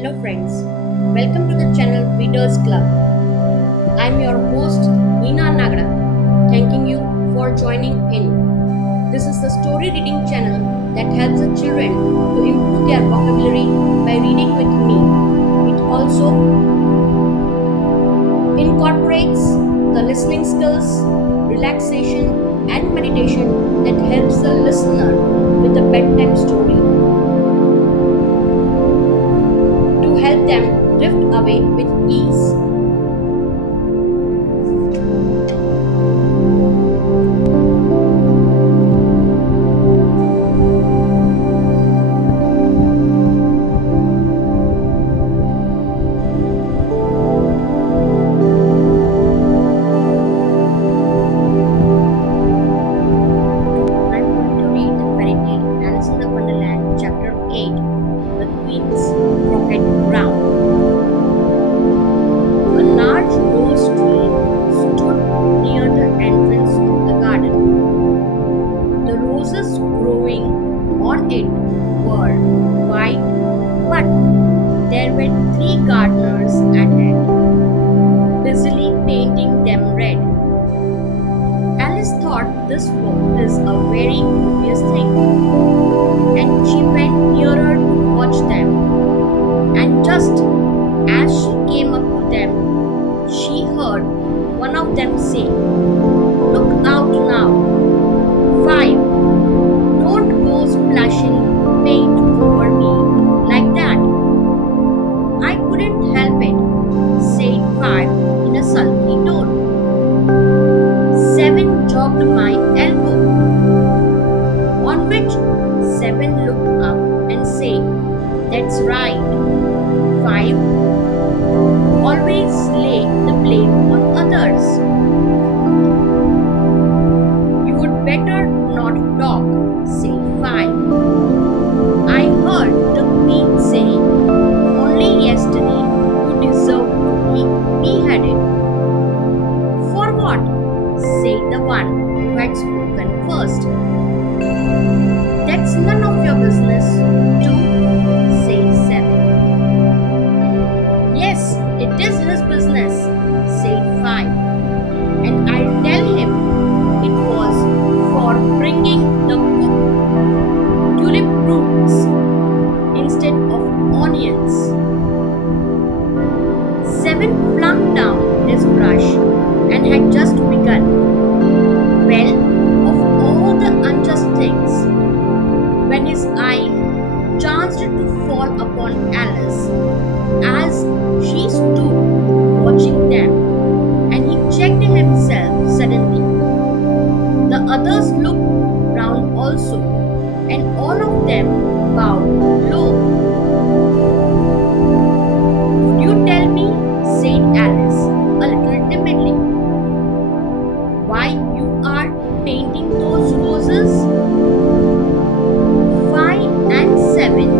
Hello friends, welcome to the channel Readers Club. I'm your host Meena Nagara, thanking you for joining in. This is the story reading channel that helps the children to improve their vocabulary by reading with me. It also incorporates the listening skills, relaxation and meditation that helps the listener with a bedtime story, help them drift away with ease. I'm going to read the fairy tale Alice in the Wonderland, chapter 8, The Queen's Croquet Round. A large rose tree stood near the entrance of the garden. The roses growing on it were white, but there were 3 gardeners at it, busily painting them red. Alice thought this was a very curious thing, and she went nearer to watch them. And just as she came up to them, she heard one of them say, "Look out now, 5, don't go splashing paint over me like that." "I couldn't help it," said 5 in a sulky tone. 7 jogged my elbow. On which 7 looked up and said, "That's right. 5 always lay the blame on others." "You would better not talk," said 5. "I heard the Queen say only yesterday you deserved to be beheaded." "For what?" said the one who had spoken first. "That's none of your business, too," said 7. "Yes, it is his business," said 5. "And I'll tell him it was for bringing the cook tulip roots instead of onions." 7 flung down his brush and had just begun. Well, of all the unjust things, when his eye chanced to fall upon Alice as she stood watching them, and he checked himself suddenly. The others looked round also, and all of them bowed low. "Would you tell me," said Alice a little timidly, "why you are painting those roses?" 5 and 7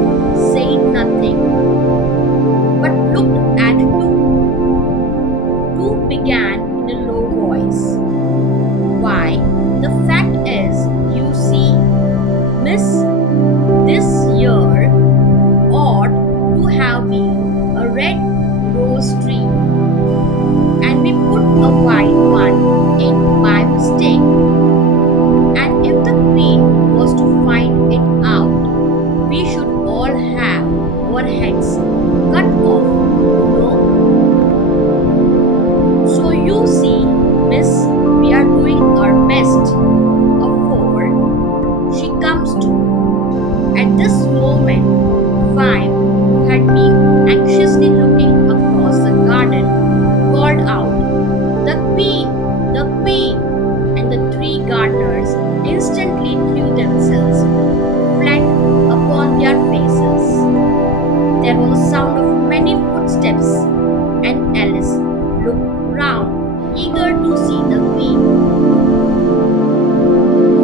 said nothing, but looked at 2. 2 began in a low voice. "Why, the fact is, you see, Miss, this year ought to have been a red rose tree, and we put a white one in by mistake. And if the Queen was to find it out, we should all have our heads cut off, you know. So you see, Miss, we are doing our best. Afore she comes to." At this moment, 5, who had been anxiously looking across the garden, called out, "The Queen! The Queen!" And the 3 gardeners instantly threw themselves flat upon their faces. There was a sound of many footsteps, and Alice looked round, eager to see the Queen.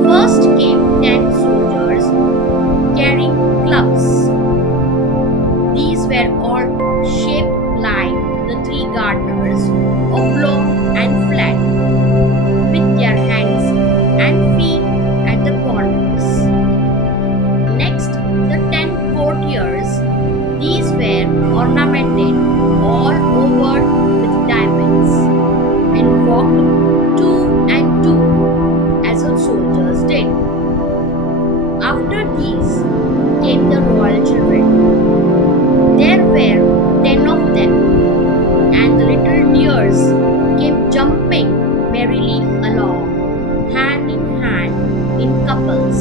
First came 10 soldiers carrying clubs. These were all shaped like the 3 gardeners, oblong and flat, with their hands and feet at the corners. Next, the 10 courtiers. These were ornamented all over with diamonds, and walked two and two as the soldiers did. After these came the royal children. There were 10 of them, and the little dears came jumping merrily along, hand in hand in couples.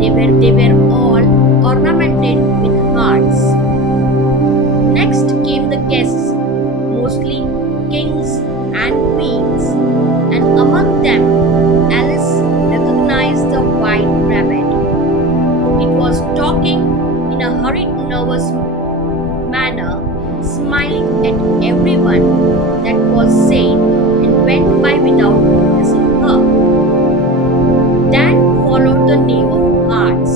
They were all ornamented with hearts. Next came the guests, mostly kings and queens, and among them Alice recognized the white rabbit. It was talking in a hurried, nervous manner, smiling at everyone that was said and went by without noticing her. Then followed the knave of hearts,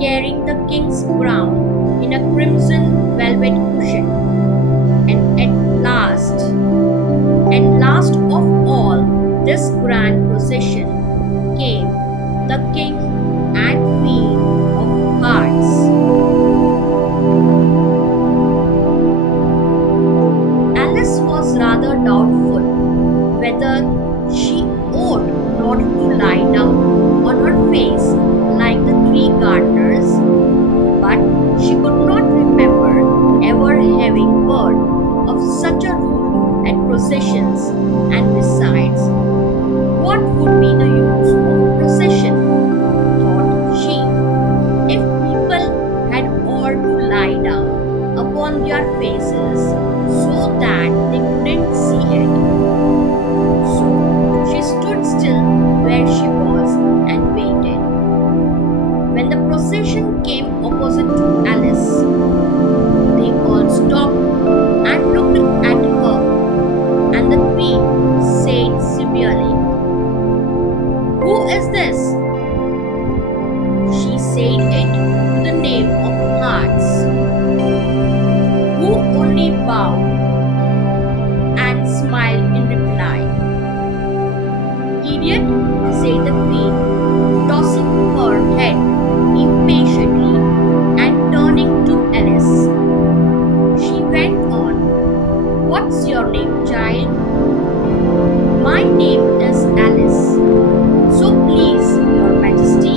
carrying the king's crown in a crimson velvet cushion. And last of all this grand procession came the king and queen of hearts. Alice was rather doubtful whether she ought not to lie down on her face like the three gardeners, but she could not remember ever having heard of such a rule at processions, and besides, what would be the use of a procession? Thought she. If people had all to lie down upon their faces so that they couldn't see it. So she stood still where she was and waited. When the procession came opposite to Alice, they all stopped and looked at her, and the queen said severely, "Who is this?" She said it to the knave of hearts, who only bowed and smiled in reply. "Idiot," said the queen, tossing her head impatiently and turning to Alice. She went on, "What's your name, child?" "My name is Alice, so please, your majesty,"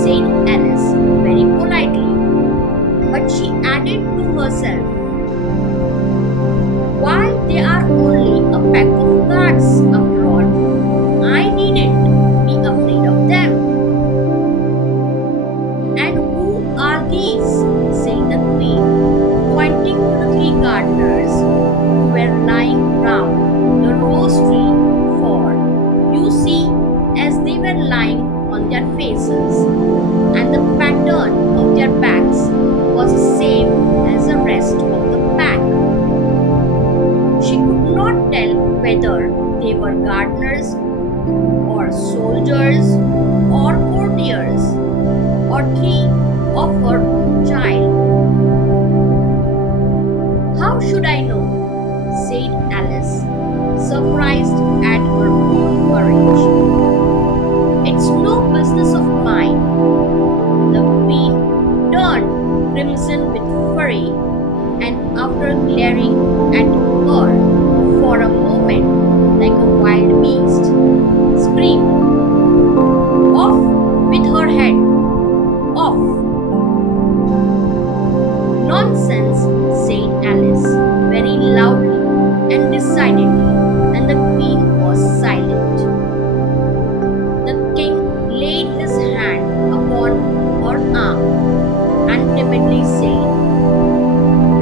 said Alice very politely. But she added to herself, "Why, they are only a pack of cards after all. I needn't be afraid of them." "And who are these?" said the queen, pointing to the three gardeners who were lying round the rose tree, for, you see, as they were lying on their faces, and the pattern of their backs was the same as the rest of the pack. She could not tell whether they were gardeners, or soldiers, or courtiers, or three of her own child. "How should I know?" said Alice, surprised at her own courage. "It's no business of mine." The queen turned crimson with fury, and after glaring at her for a moment like a wild beast, screamed, "Off with her head! Off!" "Nonsense," said Alice very loudly and decidedly, and the queen was silent. The king laid his hand upon her arm and timidly said,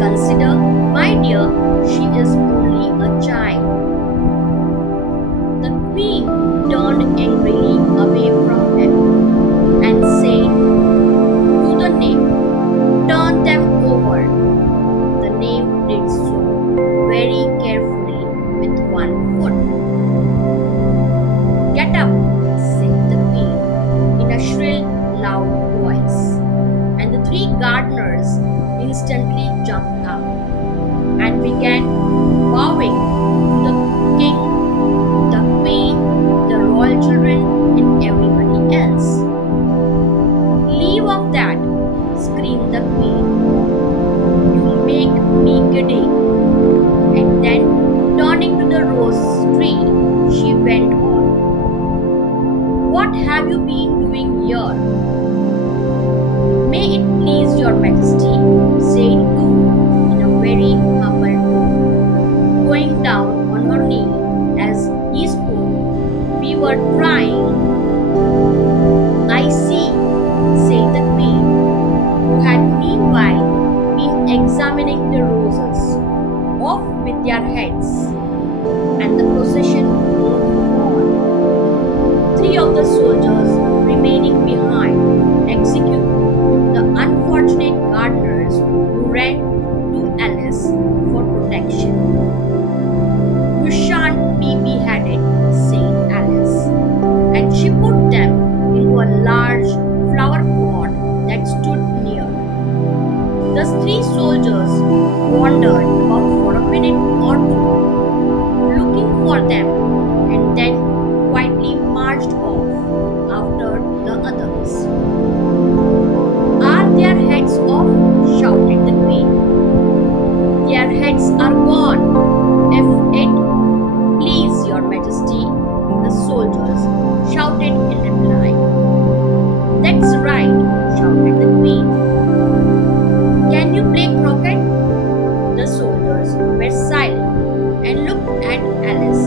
"Consider, my dear, she is only a child." The queen turned angrily away from him and said to the knave, "Turn them over." The knave did so very carefully with one foot. "Get up," said the queen in a shrill, loud voice, and the three gardeners instantly jumped up and began bowing to the king, the queen, the royal children, and everybody else. "Leave off that," screamed the queen. have you been doing here? May it please your majesty, said Goo in a very humble tone, going down on her knee as he spoke. We were trying. I see, said the queen, who had meanwhile been examining the roses. Off with their heads, and the procession moved on. Three of the soldiers remaining behind to execute the unfortunate gardeners who ran to Alice for protection. You shan't be beheaded, said Alice, and she put them into a large flower pot that stood near. The three soldiers wandered about for a minute or two, looking for them, and then quietly marched off after the others. Are their heads off? Shouted the queen. Their heads are gone. If it please your majesty, the soldiers shouted in reply. That's right, shouted the queen. Can you play croquet? The soldiers were silent and looked at Alice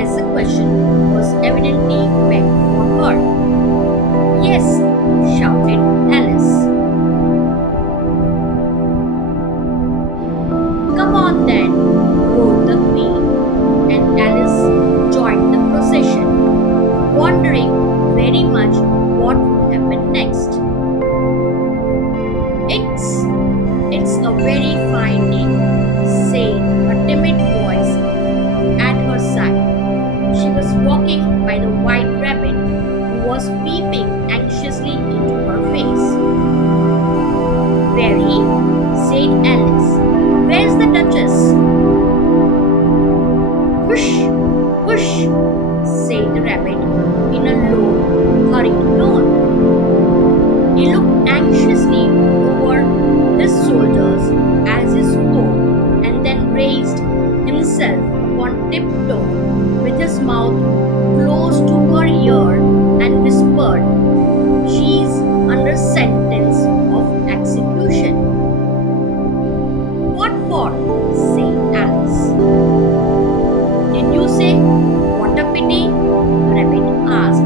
as the question was evidently meant for her. Yes, shouted Alice. Come on then, roared the queen, and Alice joined the procession, wondering very much what would happen next. It's a very fine day, said a timid voice at her side. She was walking by the white rabbit who was peeping anxiously into her face. Very, said Alice. Where's the Duchess? Hush, hush, said the rabbit in a low, hurried tone. He looked anxiously over his soldiers as he spoke, and then raised himself upon tiptoe with his mouth close to her ear and whispered, She's under sentence of execution. What for? said Alice. Did you say, what a pity? Rabbit asked.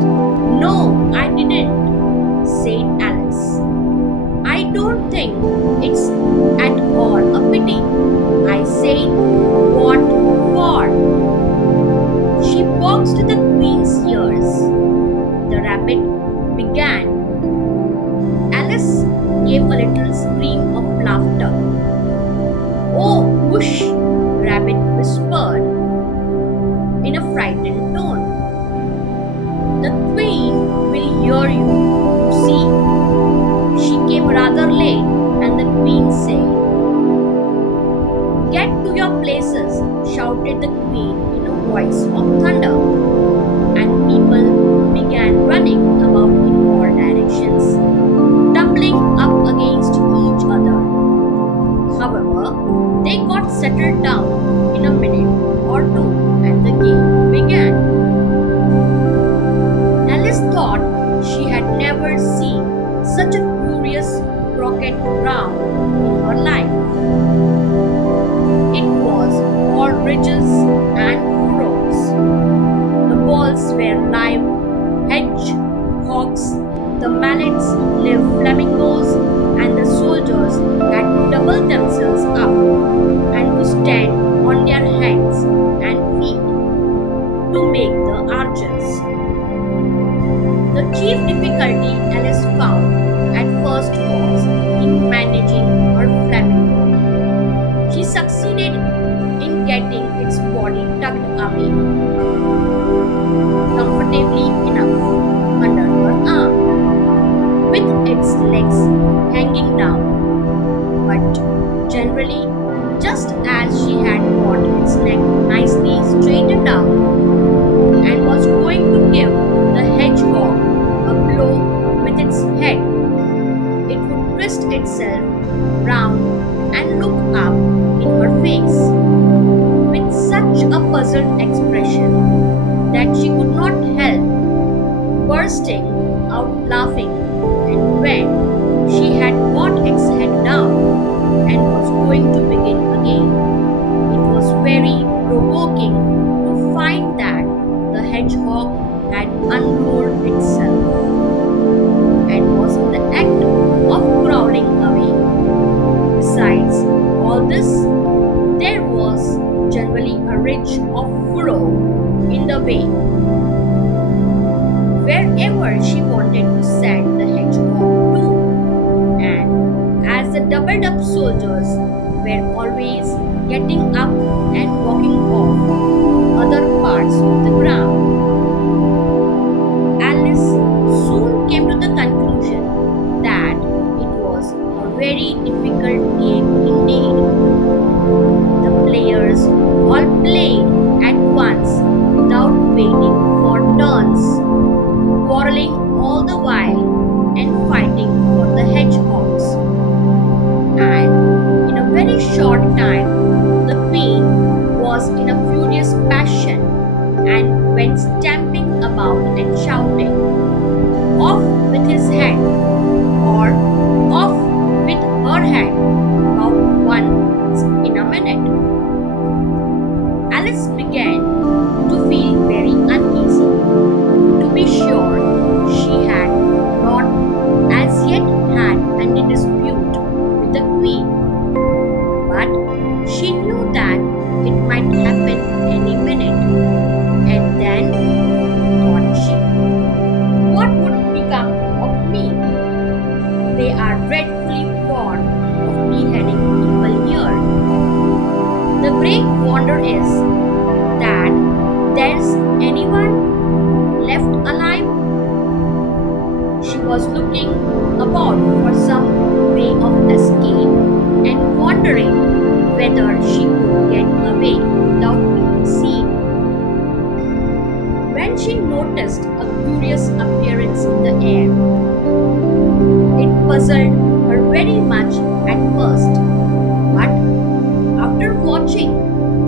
No, I didn't, said Alice. I don't think it's at all a pity. I said, what for? She boxed the queen's ears. The rabbit began. Alice gave a little scream of laughter. Oh, whoosh, Rabbit whispered in a frightened tone. The queen will hear you, see. She came rather late, and the queen said, Get to your places, shouted the queen in a voice of thunder, and people began running about in all directions, tumbling up against each other. However, they got settled down in a minute or two, and the game began. Alice thought she had never seen such a curious croquet round in her life. It was all ridges and furrows. The balls were live hedgehogs, the mallets live flamingos, and the soldiers had to double themselves up and to stand on their hands and feet to make the arches. The chief difficulty Alice found at first was in managing her flamingo. She succeeded in getting its body tucked away comfortably enough under her arm, with its legs hanging down, but generally just as she had got its neck nicely straightened out and was going to give the hedgehog a blow with its head, it would twist itself round and look up in her face with such a puzzled expression that she could not help bursting out laughing, and when she had got its head down and was going to begin again, it was very provoking to find that the hedgehog had unrolled itself and was in the act of crawling away. Besides all this, there was generally a ridge of furrow in the way wherever she wanted to send the hedgehog to, and as the doubled up soldiers were always getting up and walking off to other parts of the ground, Alice soon came to the conclusion that it was a very difficult game indeed. The players all played at once without waiting for turns, quarreling all the while and fighting for the hedgehogs. And in a very short time, the queen was in a furious passion and went stamping about and shouting, "Off with his head!" or "Off with her head!" about once in a minute. Alice began to feel very uneasy. To be sure, she had not as yet had any dispute with the queen, but she knew that it might happen any minute, and then, thought she, what would become of me? They are dreadfully fond of beheading people here. The great wonder is that there's anyone left alive. She was looking about for some way of escape and wondering whether she could get away without being seen, when she noticed a curious appearance in the air. It puzzled her very much at first, but after watching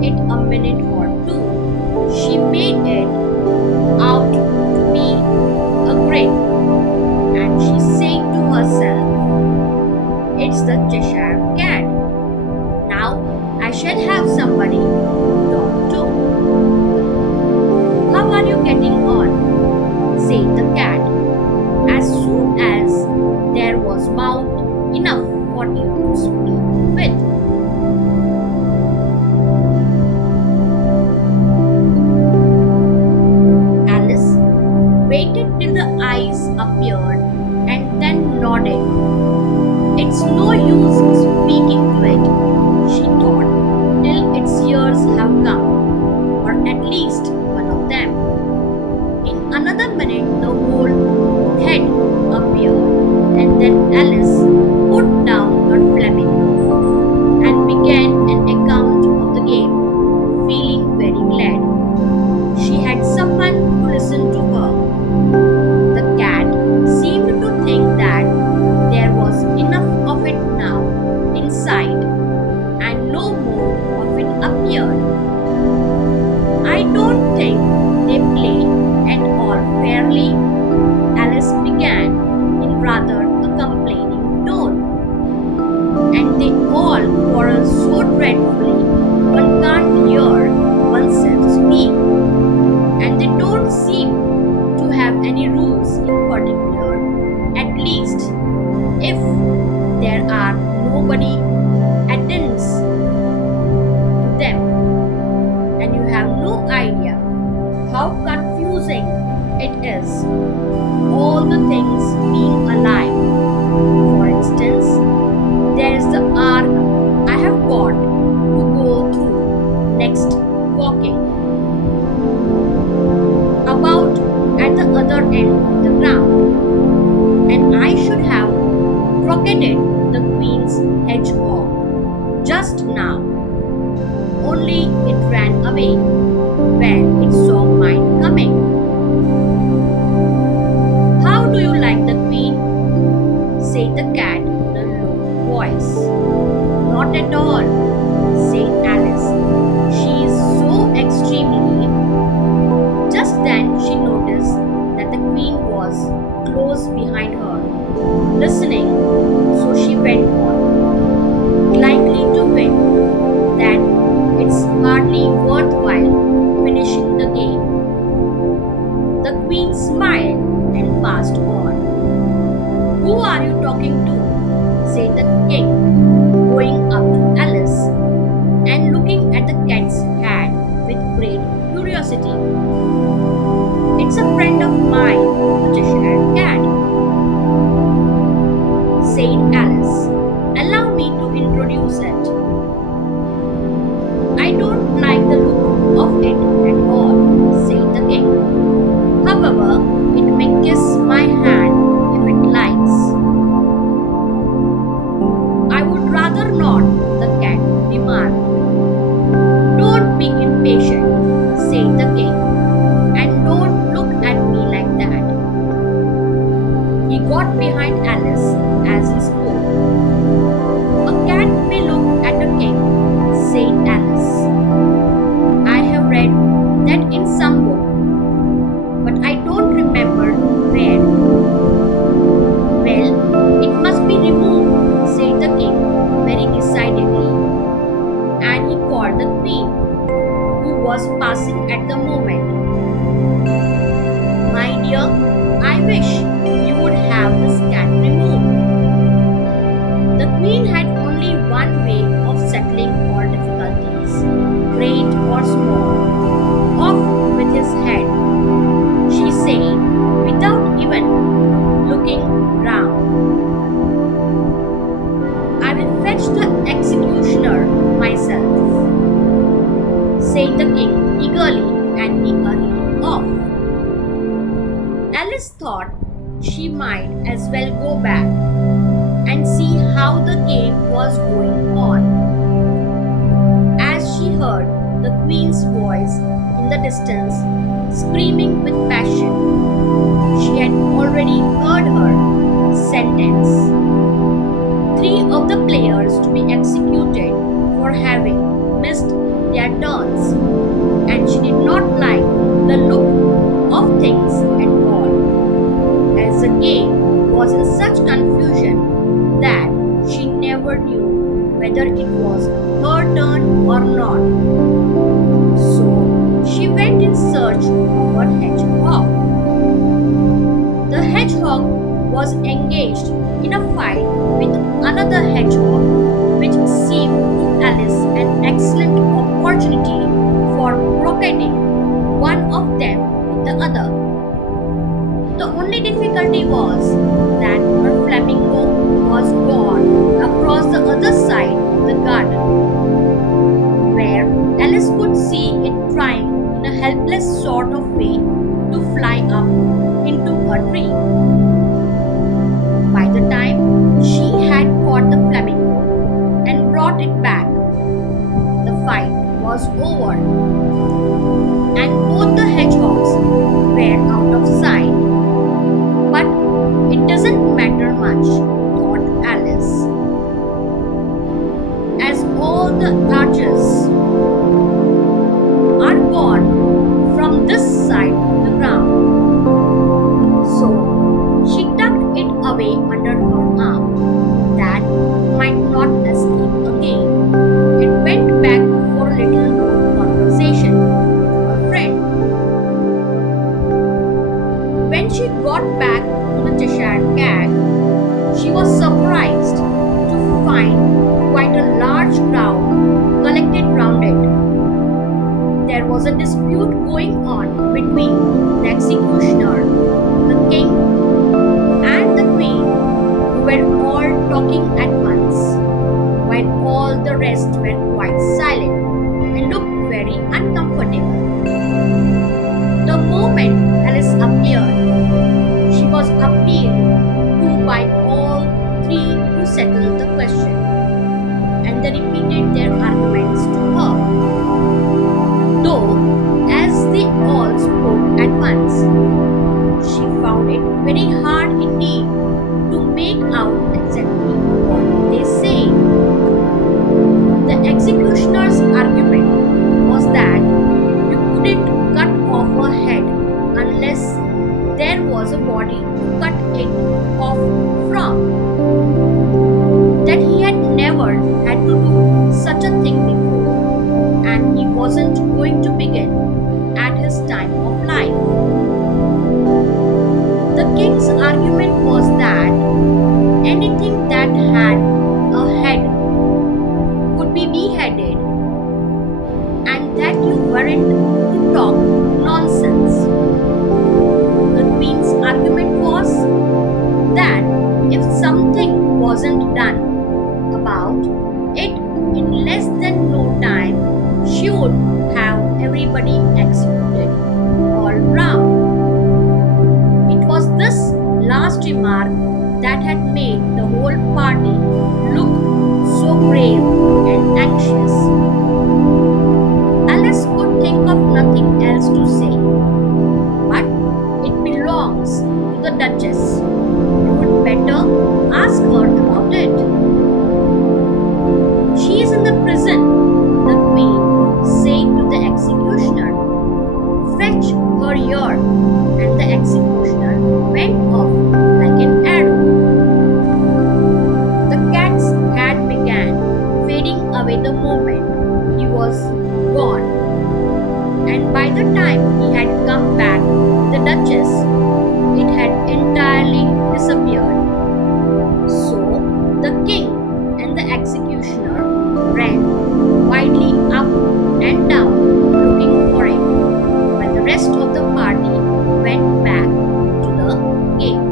it a minute or two, she made it out to be a grin, and she said to herself, "It's the Cheshire cat. Now I shall have somebody to talk to." "How are you getting on?" said the cat, as soon as there was mouth enough for you to speak with. Alice waited till the eyes appeared and then nodded. "It's no use speaking to it," she thought, "till its ears have come, or at least one of them." In another minute the whole head appeared, and then Alice put down her flamingo and began an account of the game, feeling very glad she had someone to listen to her. The cat seemed to think that there was enough of it now inside, and no more of it appeared. "I don't think they play at all fairly," Alice began in rather a complaining tone. "And they all quarrel so dreadfully one can't hear oneself speak. And they don't seem to have any rules in particular, at least if there are nobody attends to them. And you have no idea how confusing it is, all the things being alive. For instance, there's the arc I have got to go through next walking about at the other end of the ground, and I should have croqueted the queen's hedgehog just now, only it ran away when it saw mine coming. How do you like the queen?" said the cat in a low voice. "Not at all," said Alice. "She is so extremely..." Just then she noticed that the queen was close the king going up to Alice and looking at the cat's head with great curiosity. It's a friend of mine, the Cheshire cat, said Alice. Allow me to introduce it. I don't like the look of it at all, said the king. However, it may kiss my hand if it likes. I would rather not, the cat remarked. Don't be impatient, said the king, and don't look at me like that. He got behind Alice as he spoke. A cat may look at a king, said Alice. I have read that in some book, but I don't remember where. Well, it must be removed, said the king very decidedly, and he called the queen, who was passing at the moment. My dear, I wish you would have this cat removed. The queen had only one way of settling all difficulties, great or small. Off with his head, she said, without even looking round. I will fetch the executioner myself, said the king eagerly, and he hurried off. Alice thought she might as well go back and see how the game was going on. As she heard the queen's voice in the distance, screaming with passion, she had already heard her sentence 3 of the players to be executed for having missed their turns, and she did not like the look of things at all, as the game was in such confusion that she never knew whether it was her turn or not. So she went in search of her hedgehog. The hedgehog was engaged in a fight with another hedgehog, which seemed to Alice an excellent opportunity for croqueting one of them with the other. The only difficulty was that her flamingo was gone across the other side of the garden, where Alice could see it trying in a helpless sort of way to fly up into a tree. By the time she had caught the flamingo and brought it back, the fight was over, and both the hedgehogs were out of sight. But it doesn't matter much, thought Alice, as all the archers are gone from this side of the ground. So she tucked it away under her arm, that it might not escape again, and went back for a little more conversation with her friend. When she got back to the Cheshire cat, she was surprised to find quite a large crowd collected round it. There was a dispute going on between the executioner, the king, and the queen, who were all talking at once, while all the rest were quite silent and looked very uncomfortable. The moment Alice appeared, she was appealed to by all 3 to settle the question, and they repeated their arguments to her. Though, as they all spoke at once, she found it very hard indeed to make out exactly what they said. The executioner's argument was that you couldn't cut off her head unless there was a body to cut it off from. That he had never had to do such a thing before, and he wasn't going to begin at his time of life. The king's argument was that any about it in less than no time, she would have everybody executed all round. It was this last remark that had made the whole party look so grave and anxious. Alice could think of nothing else to say, but it belongs to the Duchess. You would better ask her about it. She is in the prison, the queen said to the executioner. Fetch her here, and the executioner went off like an arrow. The cat's head began fading away the moment he was gone, and by the time he had come back with the Duchess, it had entirely disappeared. So the king and the executioner ran wildly up and down looking for it, while the rest of the party went back to the game.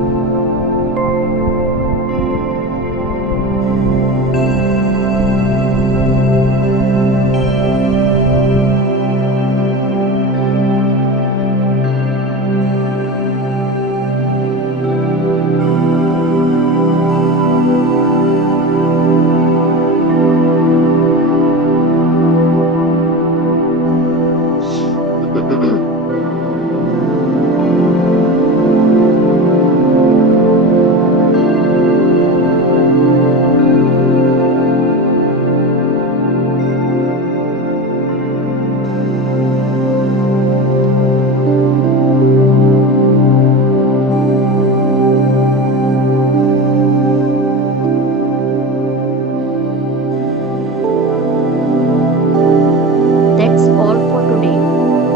That's all for today.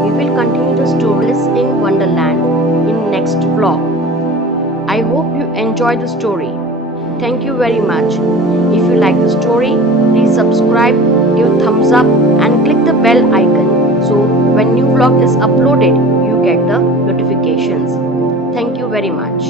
We will continue the story Alice in Wonderland in next vlog. I hope you enjoyed the story. Thank you very much. If you like the story, please subscribe, give thumbs up and click the bell icon so when new vlog is uploaded, you get the notifications. Thank you very much.